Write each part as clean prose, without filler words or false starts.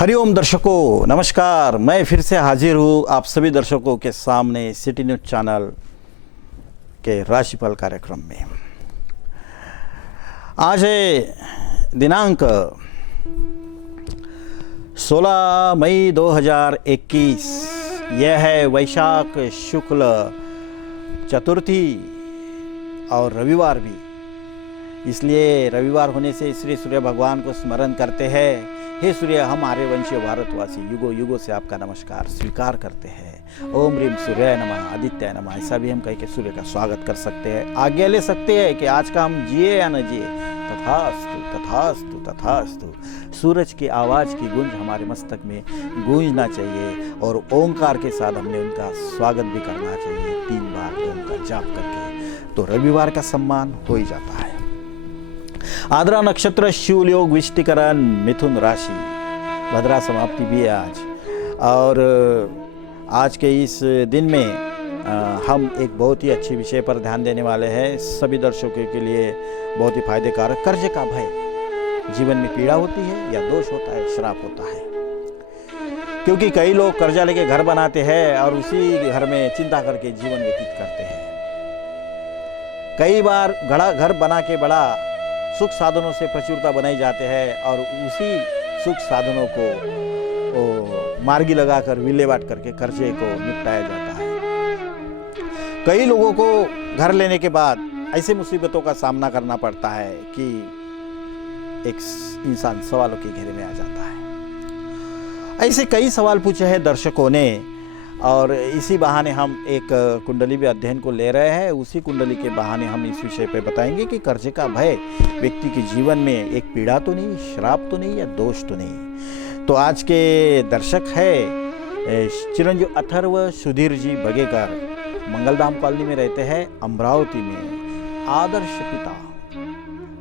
हरिओम दर्शकों, नमस्कार। मैं फिर से हाजिर हूँ आप सभी दर्शकों के सामने सिटी न्यूज़ चैनल के राशिफल कार्यक्रम में। आज है दिनांक 16 मई 2021। यह है वैशाख शुक्ल चतुर्थी और रविवार भी, इसलिए रविवार होने से श्री सूर्य भगवान को स्मरण करते हैं। हे सूर्य, हम आर्यवंशीय भारतवासी युगों युगों से आपका नमस्कार स्वीकार करते हैं। ओम ह्रीम सूर्याय नमः, आदित्याय नमः, ऐसा भी हम कह के सूर्य का स्वागत कर सकते हैं। आज्ञा ले सकते हैं कि आज का हम जिए या न जिए। तथास्तु तथास्तु तथास्तु। सूरज की आवाज़ की गूंज हमारे मस्तक में गूंजना चाहिए और ओंकार के साथ हमने उनका स्वागत भी करना चाहिए 3 बार ओम का जाप करके, तो रविवार का सम्मान हो ही जाता है। आद्रा नक्षत्र, शूल योग, विष्टिकरण, मिथुन राशि, भद्रा समाप्ति भी है आज। और आज के इस दिन में हम एक बहुत ही अच्छे विषय पर ध्यान देने वाले हैं। सभी दर्शकों के लिए बहुत ही फायदे कारक। कर्ज का भय। जीवन में पीड़ा होती है या दोष होता है, श्राप होता है, क्योंकि कई लोग कर्जा लेके घर बनाते हैं और उसी घर में चिंता करके जीवन व्यतीत करते हैं। कई बार घर बना के बड़ा सुख साधनों से प्रचुरता बनाई जाते हैं और उसी सुख साधनों को मार्गी लगाकर विलेवाट करके कर्जे को निपटाया जाता है। कई लोगों को घर लेने के बाद ऐसे मुसीबतों का सामना करना पड़ता है कि एक इंसान सवालों के घेरे में आ जाता है। ऐसे कई सवाल पूछे हैं दर्शकों ने और इसी बहाने हम एक कुंडली भी अध्ययन को ले रहे हैं। उसी कुंडली के बहाने हम इस विषय पे बताएंगे कि कर्ज का भय व्यक्ति के जीवन में एक पीड़ा तो नहीं, श्राप तो नहीं या दोष तो नहीं। तो आज के दर्शक है चिरंजीव अथर्व सुधीर जी बगेकर, मंगलधाम कॉलोनी में रहते हैं, अमरावती में। आदर्श पिता,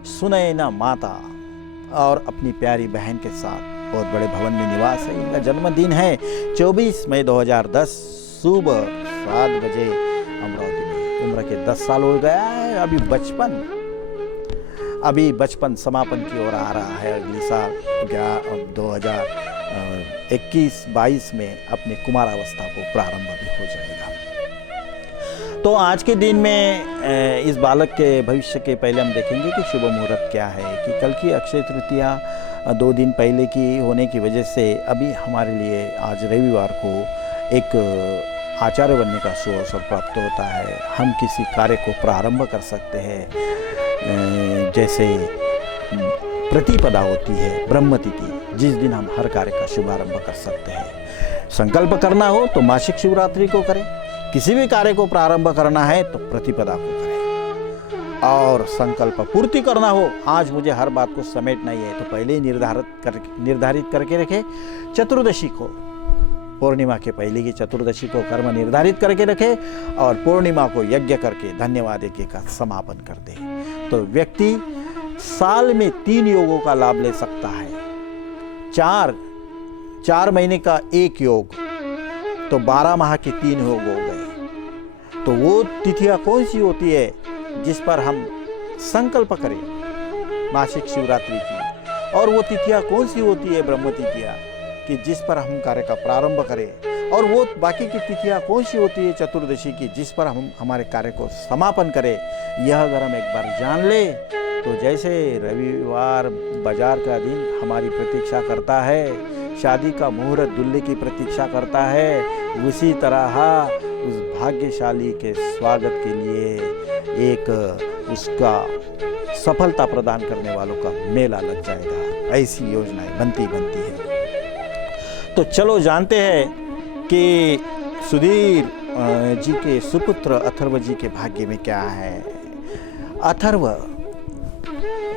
सुनैना माता और अपनी प्यारी बहन के साथ बहुत बड़े भवन में निवास है। इनका जन्मदिन है 24 मई 2010 सुबह 7 बजे अमरावती में। उम्र के 10 साल हो गया है। अभी बचपन समापन की ओर आ रहा है। अगले साल 2021-22 में अपने कुमारावस्था को प्रारंभ भी हो जाएगा। तो आज के दिन में इस बालक के भविष्य के पहले हम देखेंगे कि शुभ मुहूर्त क्या है। कि कल की अक्षय तृतीया 2 दिन पहले की होने की वजह से अभी हमारे लिए आज रविवार को एक आचार्य बनने का सुअवसर प्राप्त होता है। हम किसी कार्य को प्रारंभ कर सकते हैं, जैसे प्रतिपदा होती है, ब्रह्मतिथि, जिस दिन हम हर कार्य का शुभारंभ कर सकते हैं। संकल्प करना हो तो मासिक शिवरात्रि को करें। किसी भी कार्य को प्रारंभ करना है तो प्रतिपदा को करें। और संकल्प पूर्ति करना हो, आज मुझे हर बात को समेटना ही है, तो पहले ही निर्धारित करके रखें। चतुर्दशी को, पूर्णिमा के पहले की चतुर्दशी को कर्म निर्धारित करके रखें और पूर्णिमा को यज्ञ करके धन्यवाद यज्ञ का समापन कर दे। तो व्यक्ति साल में 3 योगों का लाभ ले सकता है। 4 महीने का 1 योग, तो 12 माह के 3 योग हो गए। तो वो तिथियां कौन सी होती है जिस पर हम संकल्प करें मासिक शिवरात्रि की, और वो तिथियां कौन सी होती है ब्रह्म तिथियां कि जिस पर हम कार्य का प्रारंभ करें, और वो बाकी की तिथियां कौन सी होती है चतुर्दशी की जिस पर हम हमारे कार्य को समापन करें। यह अगर हम एक बार जान ले तो जैसे रविवार बाजार का दिन हमारी प्रतीक्षा करता है, शादी का मुहूर्त दूल्हे की प्रतीक्षा करता है, उसी तरह उस भाग्यशाली के स्वागत के लिए एक उसका सफलता प्रदान करने वालों का मेला लग जाएगा। ऐसी योजनाएं बनती है। तो चलो जानते हैं कि सुधीर जी के सुपुत्र अथर्व जी के भाग्य में क्या है। अथर्व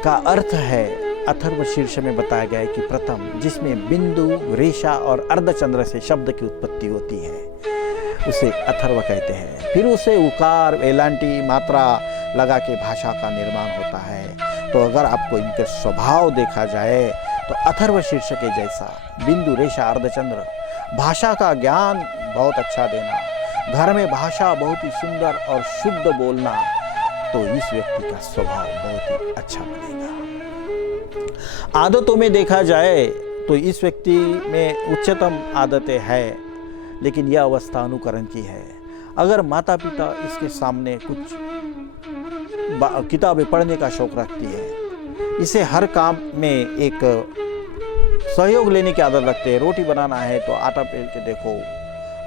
का अर्थ है, अथर्व शीर्ष में बताया गया है कि प्रथम, जिसमें बिंदु, रेशा और अर्धचंद्र से शब्द की उत्पत्ति होती है, उसे अथर्व कहते हैं। फिर उसे उकार, एलांटी, मात्रा लगा के भाषा का निर्माण होता है। तो अगर आपको इनके स्वभाव देखा जाए तो अथर्व शीर्ष के जैसा बिंदु, रेशा, अर्धचंद्र, भाषा का ज्ञान बहुत अच्छा देना, घर में भाषा बहुत ही सुंदर और शुद्ध बोलना, तो इस व्यक्ति का स्वभाव बहुत ही अच्छा बनेगा। आदतों में देखा जाए तो इस व्यक्ति में उच्चतम आदतें हैं, लेकिन यह अवस्था अनुकरण की है। अगर माता पिता इसके सामने कुछ किताबें पढ़ने का शौक रखती है, इसे हर काम में एक सहयोग लेने की आदत रखते हैं। रोटी बनाना है तो आटा पेल के देखो,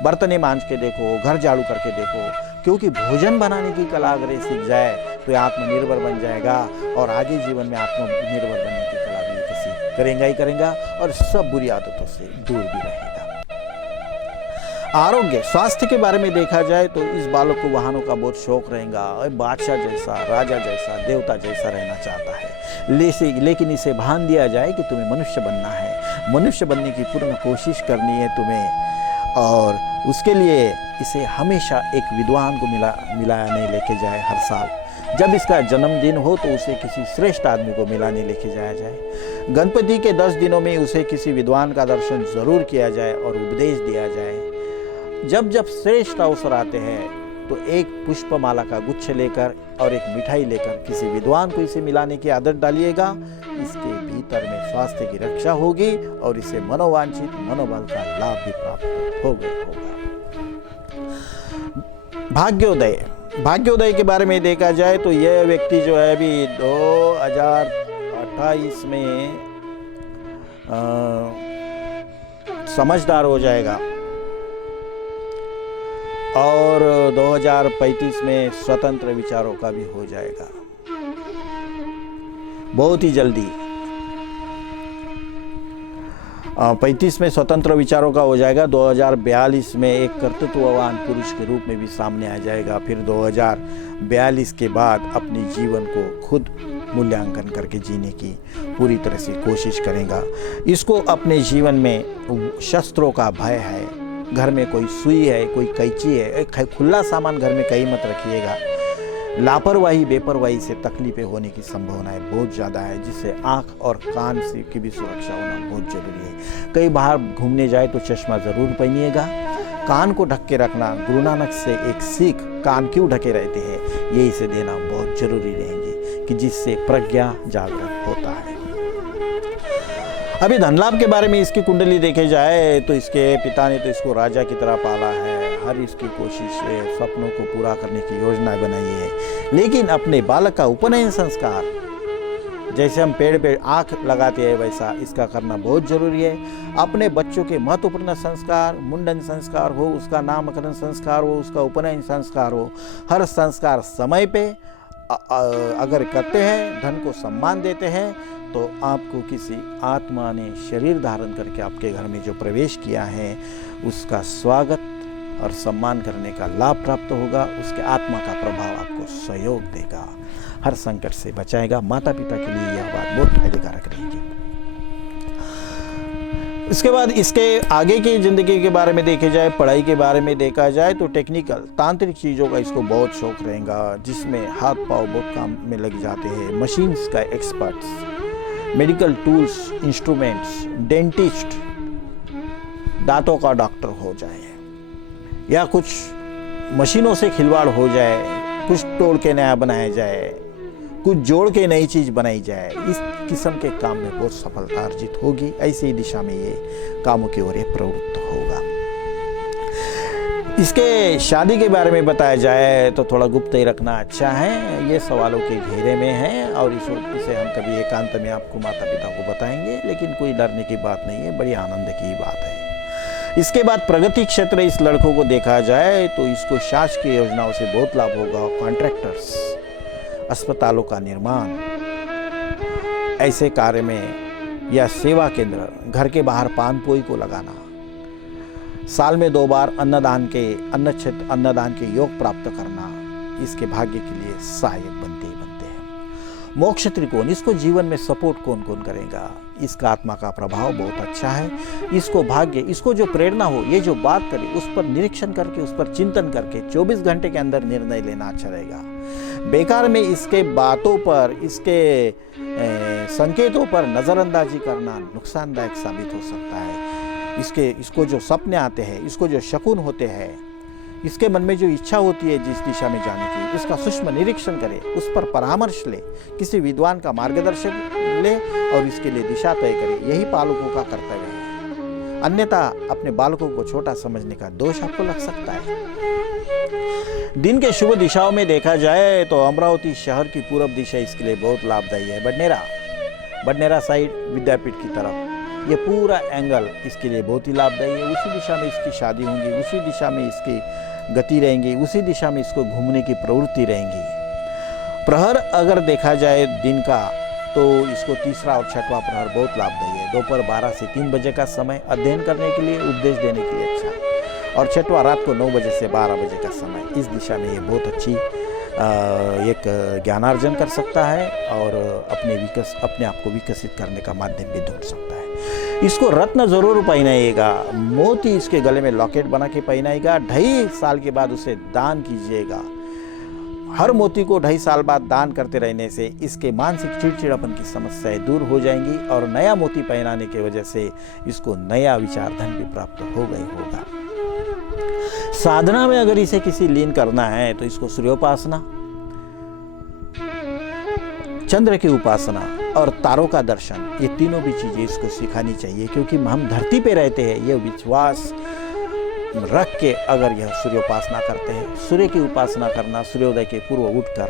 बर्तने मांज के देखो, घर झाड़ू करके देखो, क्योंकि भोजन बनाने की कला अगर ये सीख जाए तो ये आत्मनिर्भर बन जाएगा और आगे जीवन में आत्मनिर्भर बनने की कला भी करेगा ही करेगा और सब बुरी आदतों से दूर भी रहेगा। आरोग्य स्वास्थ्य के बारे में देखा जाए तो इस बालक को वाहनों का बहुत शौक रहेगा और बादशाह जैसा, राजा जैसा, देवता जैसा रहना चाहता है। लेकिन इसे भान दिया जाए कि तुम्हें मनुष्य बनना है, मनुष्य बनने की पूर्ण कोशिश करनी है तुम्हें, और उसके लिए इसे हमेशा एक विद्वान को मिलाने लेके जाए। हर साल जब इसका जन्मदिन हो तो उसे किसी श्रेष्ठ आदमी को मिलाने लेके जाया जाए। गणपति के 10 दिनों में उसे किसी विद्वान का दर्शन जरूर किया जाए और उपदेश दिया जाए। जब जब श्रेष्ठ अवसर आते हैं तो एक पुष्पमाला का गुच्छ लेकर और एक मिठाई लेकर किसी विद्वान को इसे मिलाने की आदत डालिएगा। इसके भीतर में स्वास्थ्य की रक्षा होगी और इसे मनोवांछित मनोबल का लाभ भी प्राप्त होगा। भाग्योदय के बारे में देखा जाए तो यह व्यक्ति जो है अभी 2028 में समझदार हो जाएगा और 2035 में स्वतंत्र विचारों का भी हो जाएगा, बहुत ही जल्दी। 35 में स्वतंत्र विचारों का हो जाएगा, 2042 में एक कर्तृत्ववान पुरुष के रूप में भी सामने आ जाएगा। फिर 2042 के बाद अपने जीवन को खुद मूल्यांकन करके जीने की पूरी तरह से कोशिश करेगा। इसको अपने जीवन में शस्त्रों का भय है, घर में कोई सुई है, कोई कैंची है, खुला सामान घर में कहीं मत रखिएगा। लापरवाही बेपरवाही से तकलीफें होने की संभावनाएं बहुत ज़्यादा है, जिससे आँख और कान से की भी सुरक्षा होना बहुत जरूरी है। कहीं बाहर घूमने जाए तो चश्मा ज़रूर पहनिएगा, कान को ढक के रखना। गुरु नानक से एक सीख, कान क्यों ढके रहते हैं, ये इसे देना बहुत जरूरी रहेंगे कि जिससे प्रज्ञा जागृत होता है। अभी धन लाभ के बारे में इसकी कुंडली देखे जाए तो इसके पिता ने तो इसको राजा की तरह पाला है, हर इसकी कोशिश है, सपनों को पूरा करने की योजना बनाई है। लेकिन अपने बालक का उपनयन संस्कार, जैसे हम पेड़ पे आँख लगाते हैं वैसा इसका करना बहुत जरूरी है। अपने बच्चों के महत्वपूर्ण संस्कार, मुंडन संस्कार हो, उसका नामकरण संस्कार हो, उसका उपनयन संस्कार हो, हर संस्कार समय पे अगर करते हैं, धन को सम्मान देते हैं, तो आपको किसी आत्मा ने शरीर धारण करके आपके घर में जो प्रवेश किया है उसका स्वागत और सम्मान करने का लाभ प्राप्त होगा। उसके आत्मा का प्रभाव आपको सहयोग देगा, हर संकट से बचाएगा। माता पिता के लिए यह बात बहुत फायदेकारक रहेगी। इसके बाद इसके आगे की जिंदगी के बारे में देखे जाए, पढ़ाई के बारे में देखा जाए तो टेक्निकल तांत्रिक चीज़ों का इसको बहुत शौक रहेगा, जिसमें हाथ पाँव बहुत काम में लग जाते हैं। मशीन्स का experts, medical tools, instruments, dentist, दांतों का डॉक्टर हो जाए या कुछ मशीनों से खिलवाड़ हो जाए, कुछ तोड़ के नया बनाया जाए, कुछ जोड़ के नई चीज़ बनाई जाए, इस किस्म के काम में बहुत सफलता अर्जित होगी। ऐसी दिशा में ये कामों की ओर प्रवृत्त होगा। इसके शादी के बारे में बताया जाए तो थोड़ा गुप्त ही रखना अच्छा है, ये सवालों के घेरे में है और इसे हम कभी एकांत में आपको माता पिता को बताएंगे, लेकिन कोई डरने की बात नहीं है, बड़ी आनंद की बात है। इसके बाद प्रगति क्षेत्र इस लड़कों को देखा जाए तो इसको शासकीय योजनाओं से बहुत लाभ होगा। कॉन्ट्रैक्टर्स, अस्पतालों का निर्माण, ऐसे कार्य में या सेवा केंद्र, घर के बाहर पान पोई को लगाना, साल में 2 बार अन्नदान के योग प्राप्त करना, इसके भाग्य के लिए सहायक बनते हैं। मोक्ष त्रिकोण, इसको जीवन में सपोर्ट कौन कौन करेगा, इसका आत्मा का प्रभाव बहुत अच्छा है। इसको भाग्य, इसको जो प्रेरणा हो, ये जो बात करे उस पर निरीक्षण करके, उस पर चिंतन करके 24 घंटे के अंदर निर्णय लेना अच्छा रहेगा। बेकार में इसके बातों पर, इसके संकेतों पर नज़रअंदाजी करना नुकसानदायक साबित हो सकता है। इसको जो सपने आते हैं, इसको जो शकुन होते हैं, इसके मन में जो इच्छा होती है जिस दिशा में जाने की, उसका सूक्ष्म निरीक्षण करे, उस पर परामर्श ले, किसी विद्वान का मार्गदर्शन ले और इसके लिए दिशा तय करे। यही पालकों का कर्तव्य है। अन्यथा अपने बालकों को छोटा समझने का दोष आपको लग सकता है। दिन के शुभ दिशाओं में देखा जाए तो अमरावती शहर की पूर्व दिशा इसके लिए बहुत लाभदायी है। बडनेरा साइड विद्यापीठ की तरफ ये पूरा एंगल इसके लिए बहुत ही लाभदायी है। उसी दिशा में इसकी शादी होंगी, उसी दिशा में इसकी गति रहेंगी, उसी दिशा में इसको घूमने की प्रवृत्ति रहेंगी। प्रहर अगर देखा जाए दिन का तो इसको तीसरा और छठवां प्रहर बहुत लाभदायी है। दोपहर 12 से 3 बजे का समय अध्ययन करने के लिए, उपदेश देने के लिए अच्छा है। और छठवां रात को 9 बजे से 12 बजे का समय, इस दिशा में ये बहुत अच्छी एक ज्ञानार्जन कर सकता है और अपने आप को विकसित करने का माध्यम भी ढूंढ सकता है। इसको रत्न जरूर पहनाइएगा, मोती इसके गले में लॉकेट बना के पहनाइएगा। 2.5 साल के बाद उसे दान कीजिएगा। हर मोती को 2.5 साल बाद दान करते रहने से इसके मानसिक चिड़चिड़ापन की समस्याएं दूर हो जाएंगी और नया मोती पहनाने की वजह से इसको नया विचार धन भी प्राप्त होगा। साधना में अगर इसे किसी लीन करना है तो इसको सूर्योपासना, चंद्र की उपासना और तारों का दर्शन, ये तीनों भी चीजें इसको सिखानी चाहिए। क्योंकि हम धरती पे रहते हैं, ये विश्वास रख के अगर यह सूर्योपासना करते हैं, सूर्य की उपासना करना, सूर्योदय के पूर्व उठकर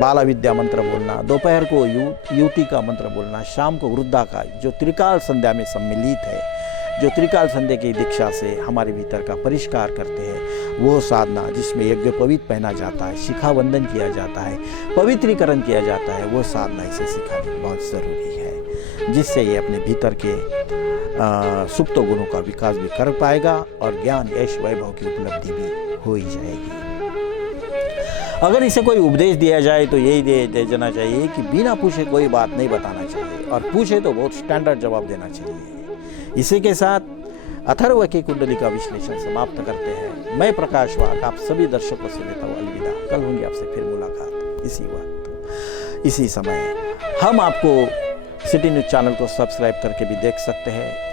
बाला विद्या मंत्र बोलना, दोपहर को युति का मंत्र बोलना, शाम को वृद्धा का, जो त्रिकाल संध्या में सम्मिलित है, जो त्रिकाल संध्या की दीक्षा से हमारे भीतर का परिष्कार करते हैं, वो साधना जिसमें यज्ञ पवित्र पहना जाता है, शिखा वंदन किया जाता है, पवित्रीकरण किया जाता है, वो साधना इसे सिखानी बहुत ज़रूरी है, जिससे ये अपने भीतर के सुप्त गुणों का विकास भी कर पाएगा और ज्ञान यश वैभव की उपलब्धि भी हो ही जाएगी। अगर इसे कोई उपदेश दिया जाए तो यही दे देना चाहिए कि बिना पूछे कोई बात नहीं बताना चाहिए और पूछे तो बहुत स्टैंडर्ड जवाब देना चाहिए। इसी के साथ अथर्व की कुंडली का विश्लेषण समाप्त करते हैं। मैं प्रकाश वाघ आप सभी दर्शकों से लेता हूँ अलविदा। कल होंगी आपसे फिर मुलाकात इसी वक्त इसी समय। हम आपको सिटी न्यूज़ चैनल को सब्सक्राइब करके भी देख सकते हैं।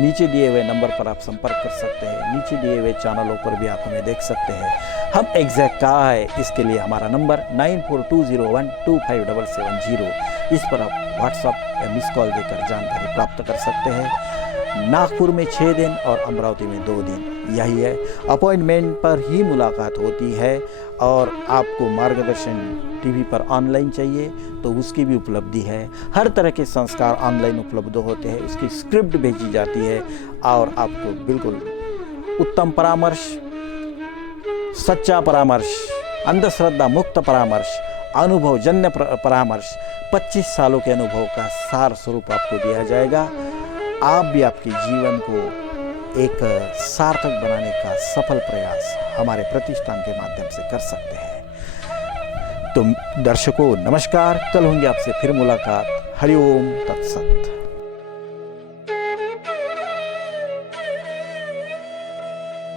नीचे दिए हुए नंबर पर आप संपर्क कर सकते हैं, नीचे दिए हुए चैनलों पर भी आप हमें देख सकते हैं। हम एग्जैक्ट कहाँ है इसके लिए हमारा नंबर 9420125770, इस पर आप व्हाट्सअप या मिस कॉल देकर जानकारी प्राप्त कर सकते हैं। नागपुर में 6 दिन और अमरावती में 2 दिन, यही है। अपॉइंटमेंट पर ही मुलाकात होती है और आपको मार्गदर्शन टीवी पर ऑनलाइन चाहिए तो उसकी भी उपलब्धि है। हर तरह के संस्कार ऑनलाइन उपलब्ध होते हैं, उसकी स्क्रिप्ट भेजी जाती है और आपको बिल्कुल उत्तम परामर्श, सच्चा परामर्श, अंधश्रद्धा मुक्त परामर्श, अनुभवजन्य परामर्श, 25 सालों के अनुभव का सार स्वरूप आपको दिया जाएगा। आप भी आपके जीवन को एक सार्थक बनाने का सफल प्रयास हमारे प्रतिष्ठान के माध्यम से कर सकते हैं। तो दर्शकों नमस्कार, कल होंगे आपसे फिर मुलाकात। हरिओम तत्सत।